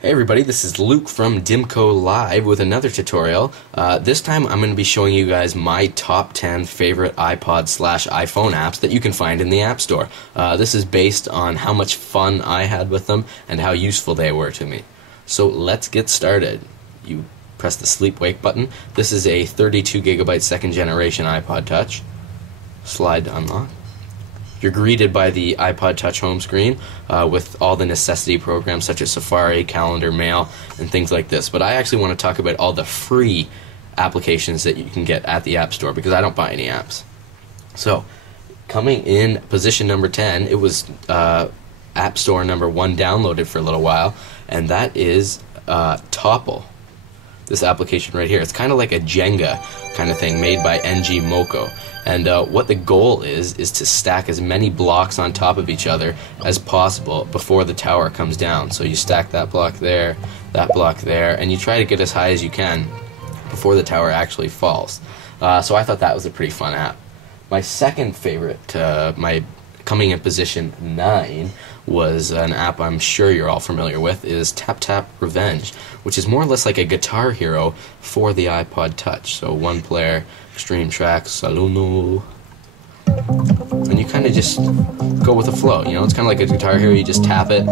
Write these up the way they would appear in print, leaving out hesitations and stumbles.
Hey everybody, this is Luke from Dimco Live with another tutorial. This time I'm going to be showing you guys my top 10 favorite iPod/iPhone apps that you can find in the App Store. This is based on how much fun I had with them and how useful they were to me. So let's get started. You press the sleep wake button. This is a 32 gigabyte second generation iPod Touch. Slide to unlock. You're greeted by the iPod Touch home screen with all the necessity programs such as Safari, Calendar, Mail, and things like this. But I actually want to talk about all the free applications that you can get at the App Store because I don't buy any apps. So, coming in position number 10, it was App Store number 1 downloaded for a little while, and that is Topple. This application right here. It's kind of like a Jenga kind of thing made by NG Moko. And what the goal is to stack as many blocks on top of each other as possible before the tower comes down. So you stack that block there, and you try to get as high as you can before the tower actually falls. So I thought that was a pretty fun app. My second favorite, coming in position 9, was an app I'm sure you're all familiar with, is Tap Tap Revenge, which is more or less like a Guitar Hero for the iPod Touch. So one player, Extreme Tracks, Saluno, and you kind of just go with the flow. You know, it's kind of like a Guitar Hero, you just tap it,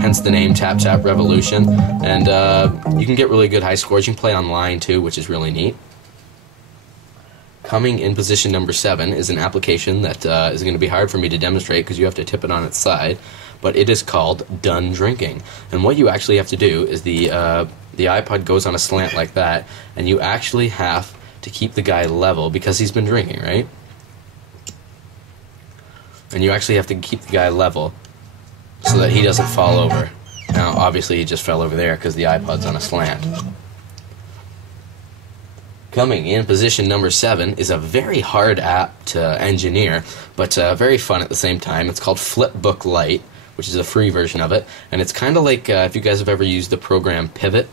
hence the name Tap Tap Revolution, and you can get really good high scores. You can play online too, which is really neat. Coming in position number 7 is an application that is going to be hard for me to demonstrate because you have to tip it on its side, but it is called Done Drinking. And what you actually have to do is the iPod goes on a slant like that, and you actually have to keep the guy level because he's been drinking, right? And you actually have to keep the guy level so that he doesn't fall over. Now, obviously, he just fell over there because the iPod's on a slant. Coming in position number 7 is a very hard app to engineer, but very fun at the same time. It's called Flipbook Light, which is a free version of it, and it's kind of like if you guys have ever used the program Pivot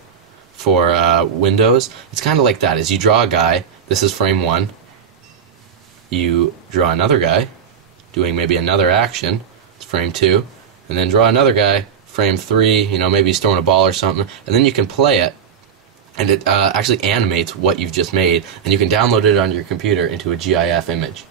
for Windows, it's kind of like that. Is you draw a guy, this is frame 1, you draw another guy, doing maybe another action, it's frame 2, and then draw another guy, frame 3, you know, maybe he's throwing a ball or something, and then you can play it, and it actually animates what you've just made, and you can download it on your computer into a GIF image.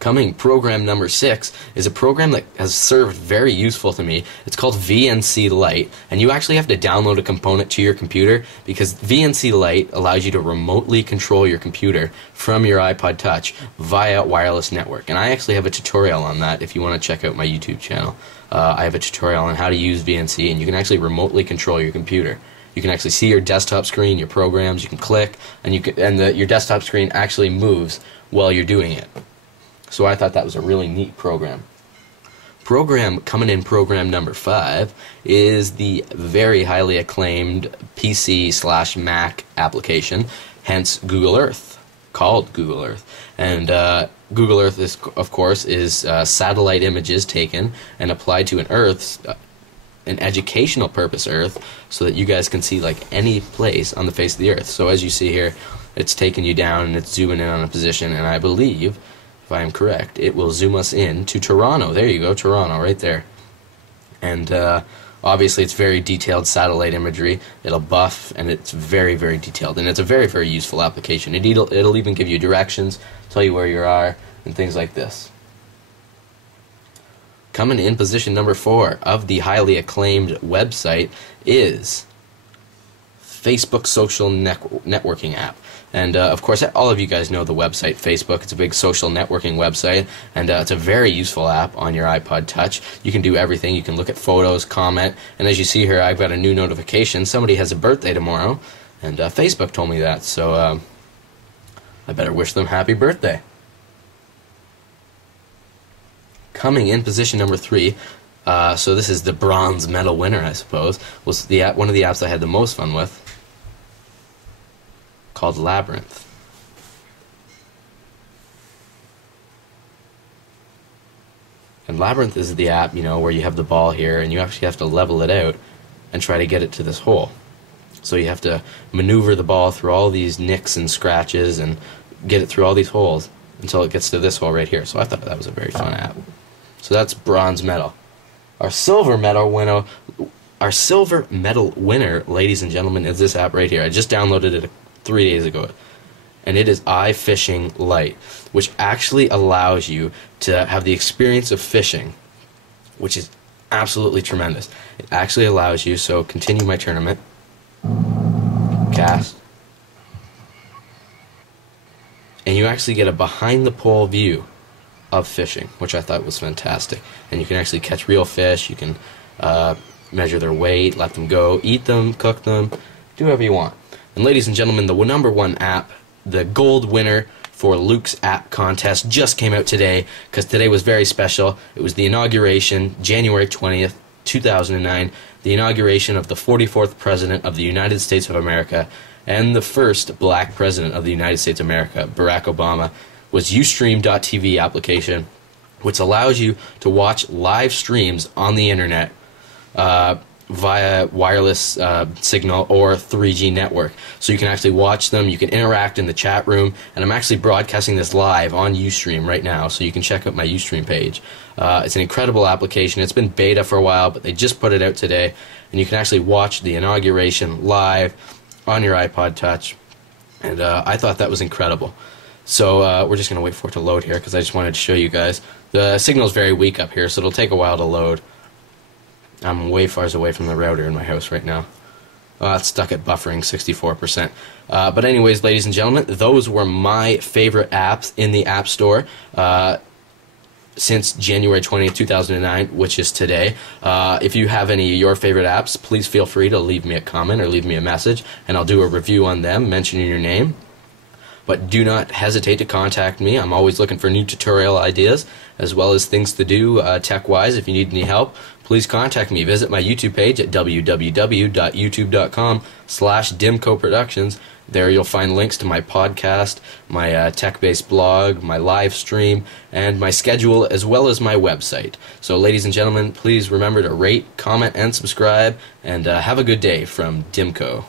Coming program number 6 is a program that has served very useful to me. It's called VNC Light, and you actually have to download a component to your computer because VNC Light allows you to remotely control your computer from your iPod Touch via wireless network. And I actually have a tutorial on that if you want to check out my YouTube channel. I have a tutorial on how to use VNC, and you can actually remotely control your computer. You can actually see your desktop screen, your programs, you can click, and your desktop screen actually moves while you're doing it. So I thought that was a really neat program. Coming in program number 5 is the very highly acclaimed PC/Mac application, hence Google Earth, called Google Earth. And Google Earth, is, of course, is satellite images taken and applied to an educational purpose Earth, so that you guys can see like any place on the face of the Earth. So as you see here, it's taking you down and it's zooming in on a position, and I believe, if I am correct, it will zoom us in to Toronto. There you go, Toronto, right there. And obviously it's very detailed satellite imagery. It'll buff, and it's very, very detailed. And it's a very, very useful application. It'll even give you directions, tell you where you are, and things like this. Coming in position number 4 of the highly acclaimed website is Facebook social networking app. And of course, all of you guys know the website Facebook. It's a big social networking website, and it's a very useful app on your iPod Touch. You can do everything. You can look at photos, comment, and as you see here, I've got a new notification. Somebody has a birthday tomorrow, and Facebook told me that, so I better wish them happy birthday. Coming in position number 3, so this is the bronze medal winner, I suppose, was one of the apps I had the most fun with, called Labyrinth. And Labyrinth is the app, you know, where you have the ball here and you actually have to level it out and try to get it to this hole. So you have to maneuver the ball through all these nicks and scratches and get it through all these holes until it gets to this hole right here. So I thought that was a very fun app. So that's bronze medal. Our silver medal winner, ladies and gentlemen, is this app right here. I just downloaded it 3 days ago, and it is iFishing Light, which actually allows you to have the experience of fishing, which is absolutely tremendous. It actually allows you, so continue my tournament, cast, and you actually get a behind the pole view of fishing, which I thought was fantastic. And you can actually catch real fish, you can measure their weight, let them go, eat them, cook them, do whatever you want. And ladies and gentlemen, the #1 app, the gold winner for Luke's app contest, just came out today, because today was very special. It was the inauguration, January 20th, 2009, the inauguration of the 44th President of the United States of America, and the first black President of the United States of America, Barack Obama, was Ustream TV application, which allows you to watch live streams on the internet via wireless signal or 3G network. So you can actually watch them, you can interact in the chat room, and I'm actually broadcasting this live on Ustream right now, so you can check out my Ustream page. It's an incredible application. It's been beta for a while, but they just put it out today, and you can actually watch the inauguration live on your iPod Touch, and I thought that was incredible. So we're just going to wait for it to load here, because I just wanted to show you guys. The signal's very weak up here, so it'll take a while to load. I'm way far away from the router in my house right now. It's stuck at buffering 64%. But anyways, ladies and gentlemen, those were my favorite apps in the App Store since January 20th, 2009, which is today. If you have any of your favorite apps, please feel free to leave me a comment or leave me a message, and I'll do a review on them, mentioning your name. But do not hesitate to contact me. I'm always looking for new tutorial ideas, as well as things to do tech-wise. If you need any help, please contact me. Visit my YouTube page at www.youtube.com/dimcoproductions. There you'll find links to my podcast, my tech-based blog, my live stream, and my schedule, as well as my website. So ladies and gentlemen, please remember to rate, comment, and subscribe, and have a good day from Dimco.